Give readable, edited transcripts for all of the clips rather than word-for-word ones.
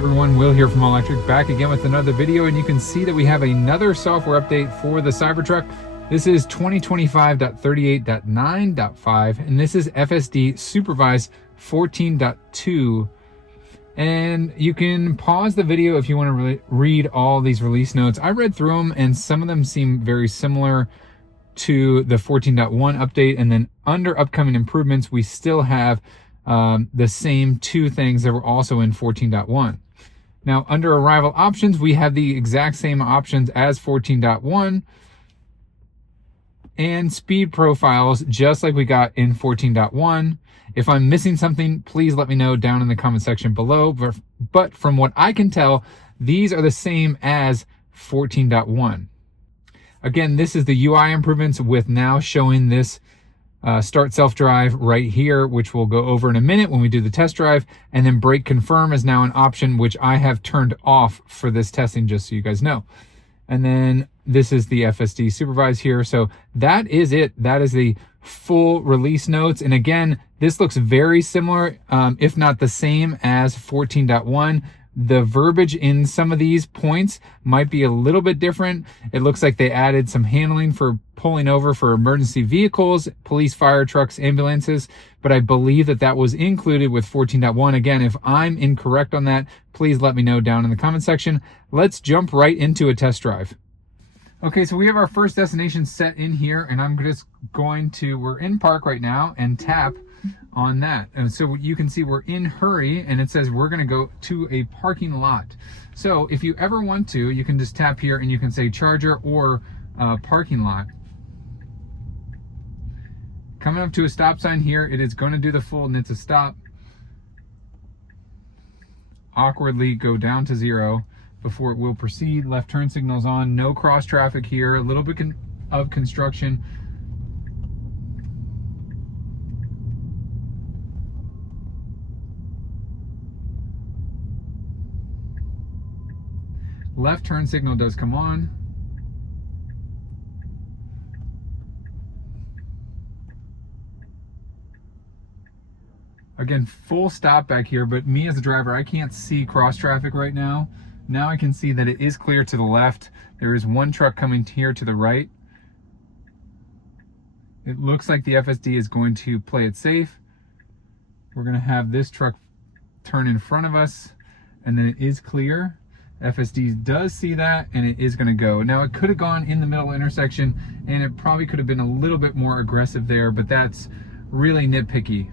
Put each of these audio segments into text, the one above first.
everyone, Will here from All Electric, back again with another video, and you can see that we have another software update for the Cybertruck. This is 2025.38.9.5, and this is FSD Supervised 14.2. And you can pause the video if you want to read all these release notes. I read through them, and some of them seem very similar to the 14.1 update, and then under upcoming improvements, we still have the same two things that were also in 14.1. Now, under arrival options, we have the exact same options as 14.1 and speed profiles, just like we got in 14.1. If I'm missing something, please let me know down in the comment section below. But from what I can tell, these are the same as 14.1. Again, this is the UI improvements with now showing this start self-drive right here, which we'll go over in a minute when we do the test drive. And then brake confirm is now an option, which I have turned off for this testing, just so you guys know. And then this is the FSD Supervised here. So that is it. That is the full release notes. And again, this looks very similar, if not the same as 14.1. The verbiage in some of these points might be a little bit different. It looks like they added some handling for pulling over for emergency vehicles, police, fire trucks, ambulances, but I believe that that was included with 14.1. Again, if I'm incorrect on that, please let me know down in the comment section. Let's jump right into a test drive. Okay, so we have our first destination set in here, and I'm just going to, we're in park right now, and tap on that. And so you can see we're in hurry, and it says we're going to go to a parking lot. So if you ever want to, you can just tap here and you can say charger or parking lot. Coming up to a stop sign here, it is going to do the full, and it's a stop. Awkwardly go down to 0 before it will proceed. Left turn signals on, no cross traffic here, a little bit of construction. Left turn signal does come on. Again, full stop back here, but me as a driver, I can't see cross traffic right now. Now I can see that it is clear to the left. There is one truck coming here to the right. It looks like the FSD is going to play it safe. We're going to have this truck turn in front of us, and then it is clear. FSD does see that, and it is going to go. Now, it could have gone in the middle intersection, and it probably could have been a little bit more aggressive there, but that's really nitpicky.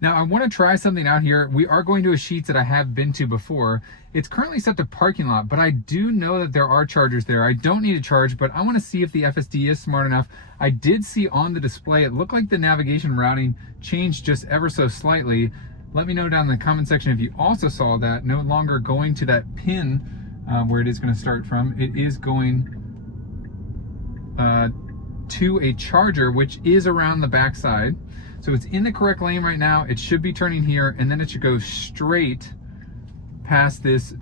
Now, I want to try something out here. We are going to a Sheetz that I have been to before. It's currently set to parking lot, but I do know that there are chargers there. I don't need a charge, but I want to see if the FSD is smart enough. I did see on the display, it looked like the navigation routing changed just ever so slightly. Let me know down in the comment section if you also saw that. No longer going to that pin where it is going to start from. It is going to a charger, which is around the backside. So it's in the correct lane right now. It should be turning here, and then it should go straight past this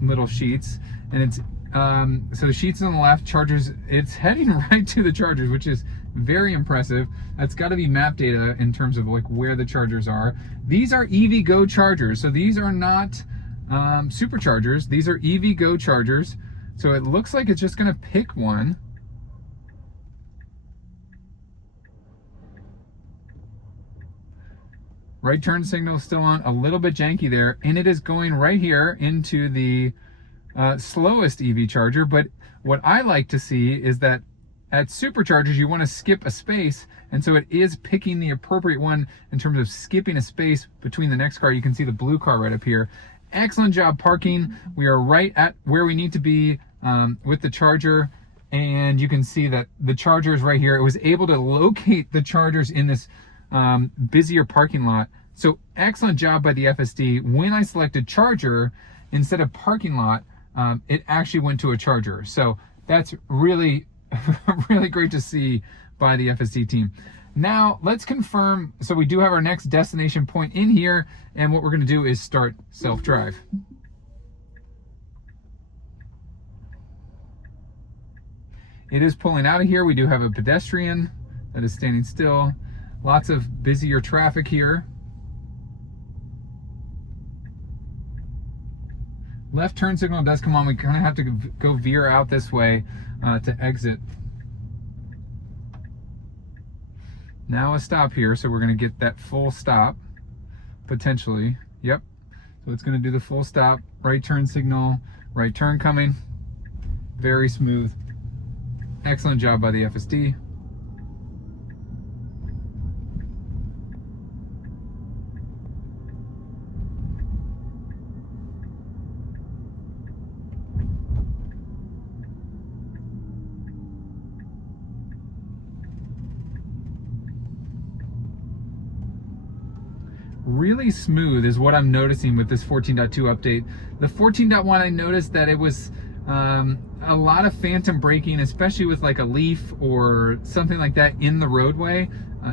little Sheetz. And it's, so Sheetz on the left, chargers, it's heading right to the chargers, which is very impressive. That's gotta be map data in terms of like where the chargers are. These are EVgo chargers. So these are not superchargers. These are EVgo chargers. So it looks like it's just gonna pick one. Right turn signal still on, a little bit janky there, and it is going right here into the slowest EV charger. But what I like to see is that at superchargers, you want to skip a space, and so it is picking the appropriate one in terms of skipping a space between the next car. You can see the blue car right up here. Excellent job parking. We are right at where we need to be with the charger, and you can see that the charger is right here. It was able to locate the chargers in this busier parking lot. So excellent job by the FSD. When I selected charger instead of parking lot, it actually went to a charger. So that's really, really great to see by the FSD team. Now let's confirm. So we do have our next destination point in here, and what we're going to do is start self-drive. It is pulling out of here. We do have a pedestrian that is standing still. Lots of busier traffic here. Left turn signal does come on. We kind of have to go veer out this way to exit. Now a stop here, so we're going to get that full stop, potentially. Yep. So it's going to do the full stop. Right turn signal, right turn coming. Very smooth. Excellent job by the FSD. Really smooth is what I'm noticing with this 14.2 update. The 14.1, I noticed that it was a lot of phantom braking, especially with like a leaf or something like that in the roadway.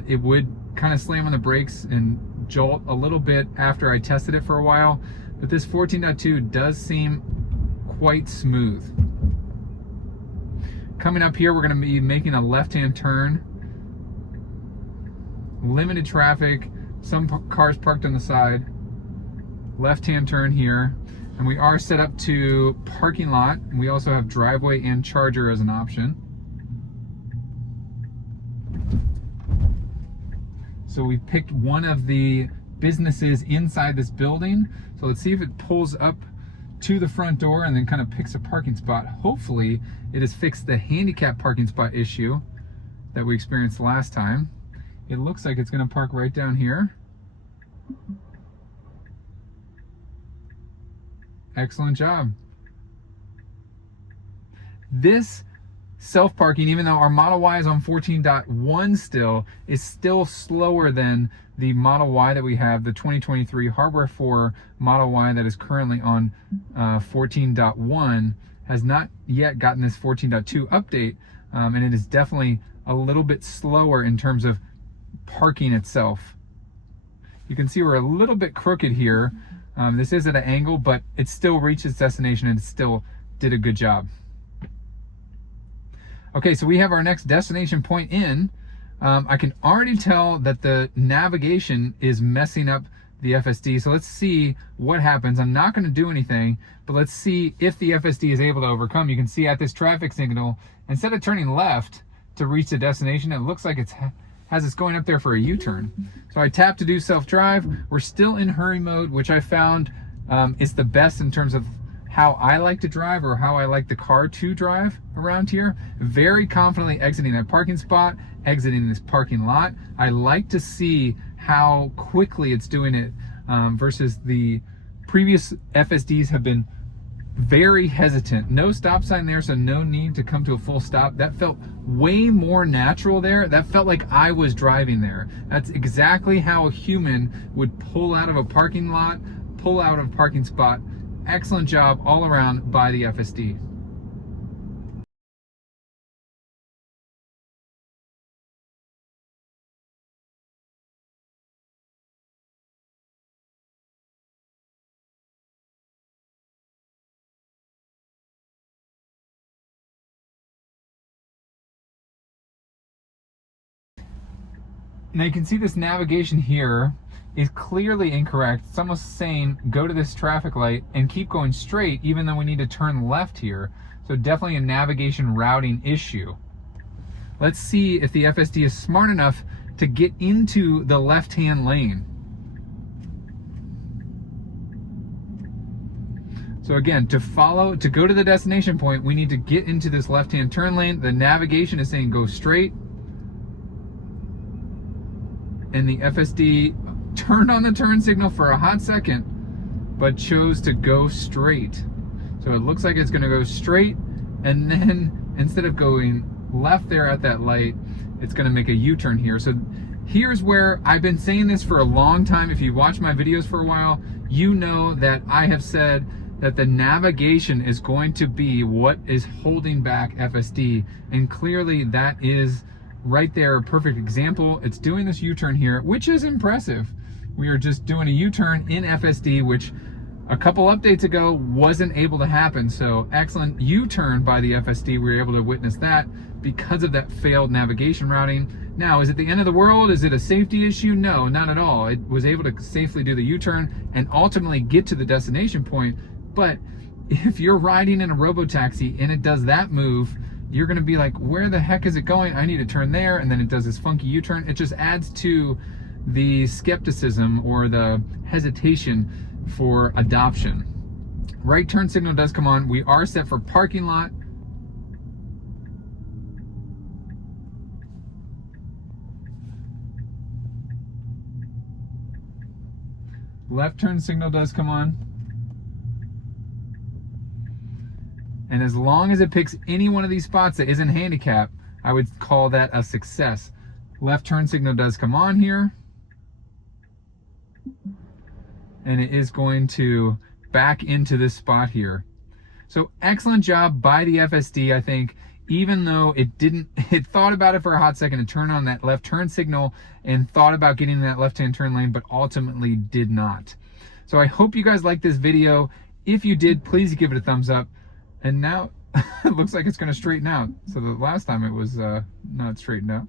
It would kind of slam on the brakes and jolt a little bit after I tested it for a while. But this 14.2 does seem quite smooth. Coming up here, we're going to be making a left-hand turn. Limited traffic. Some cars parked on the side. Left-hand turn here. And we are set up to parking lot. And we also have driveway and charger as an option. So we picked one of the businesses inside this building. So let's see if it pulls up to the front door and then kind of picks a parking spot. Hopefully it has fixed the handicap parking spot issue that we experienced last time. It looks like it's going to park right down here. Excellent job. This self-parking, even though our Model Y is on 14.1 still, is still slower than the Model Y that we have, the 2023 Hardware 4 Model Y that is currently on 14.1, has not yet gotten this 14.2 update, and it is definitely a little bit slower in terms of parking itself. You can see we're a little bit crooked here. This is at an angle, but it still reached its destination and it still did a good job. Okay, so we have our next destination point in. I can already tell that the navigation is messing up the FSD. So let's see what happens. I'm not going to do anything, but let's see if the FSD is able to overcome. You can see at this traffic signal, instead of turning left to reach the destination, it looks like it's has us going up there for a U-turn. So I tap to do self-drive. We're still in hurry mode, which I found is the best in terms of how I like to drive, or how I like the car to drive around here. Very confidently exiting that parking spot, exiting this parking lot. I like to see how quickly it's doing it versus the previous FSDs have been very hesitant. No stop sign there, so no need to come to a full stop. That felt way more natural there. That felt like I was driving there. That's exactly how a human would pull out of a parking lot, pull out of a parking spot. Excellent job all around by the FSD. Now you can see this navigation here is clearly incorrect. It's almost saying go to this traffic light and keep going straight, even though we need to turn left here. So definitely a navigation routing issue. Let's see if the FSD is smart enough to get into the left-hand lane. So again, to go to the destination point, we need to get into this left-hand turn lane. The navigation is saying go straight. And the FSD turned on the turn signal for a hot second, but chose to go straight. So it looks like it's gonna go straight, and then instead of going left there at that light, it's gonna make a U-turn here. So here's where I've been saying this for a long time. If you watch my videos for a while, you know that I have said that the navigation is going to be what is holding back FSD, and clearly that is right there, a perfect example. It's doing this U-turn here, which is impressive. We are just doing a U-turn in FSD, which a couple updates ago wasn't able to happen. So excellent U-turn by the FSD. We were able to witness that because of that failed navigation routing. Now, is it the end of the world? Is it a safety issue? No, not at all. It was able to safely do the U-turn and ultimately get to the destination point. But if you're riding in a robotaxi and it does that move, you're gonna be like, where the heck is it going? I need to turn there, and then it does this funky U-turn. It just adds to the skepticism or the hesitation for adoption. Right turn signal does come on. We are set for parking lot. Left turn signal does come on. And as long as it picks any one of these spots that isn't handicap, I would call that a success. Left turn signal does come on here. And it is going to back into this spot here. So excellent job by the FSD, I think. Even though it thought about it for a hot second and turned on that left turn signal and thought about getting in that left-hand turn lane, but ultimately did not. So I hope you guys liked this video. If you did, please give it a thumbs up. And now it looks like it's gonna straighten out. So the last time it was not straightened out.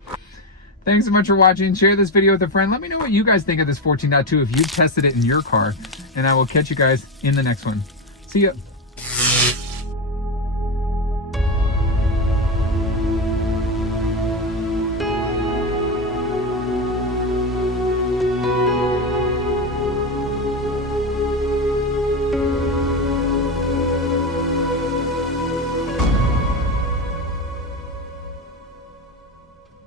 Thanks so much for watching. Share this video with a friend. Let me know what you guys think of this 14.2 if you've tested it in your car. And I will catch you guys in the next one. See ya.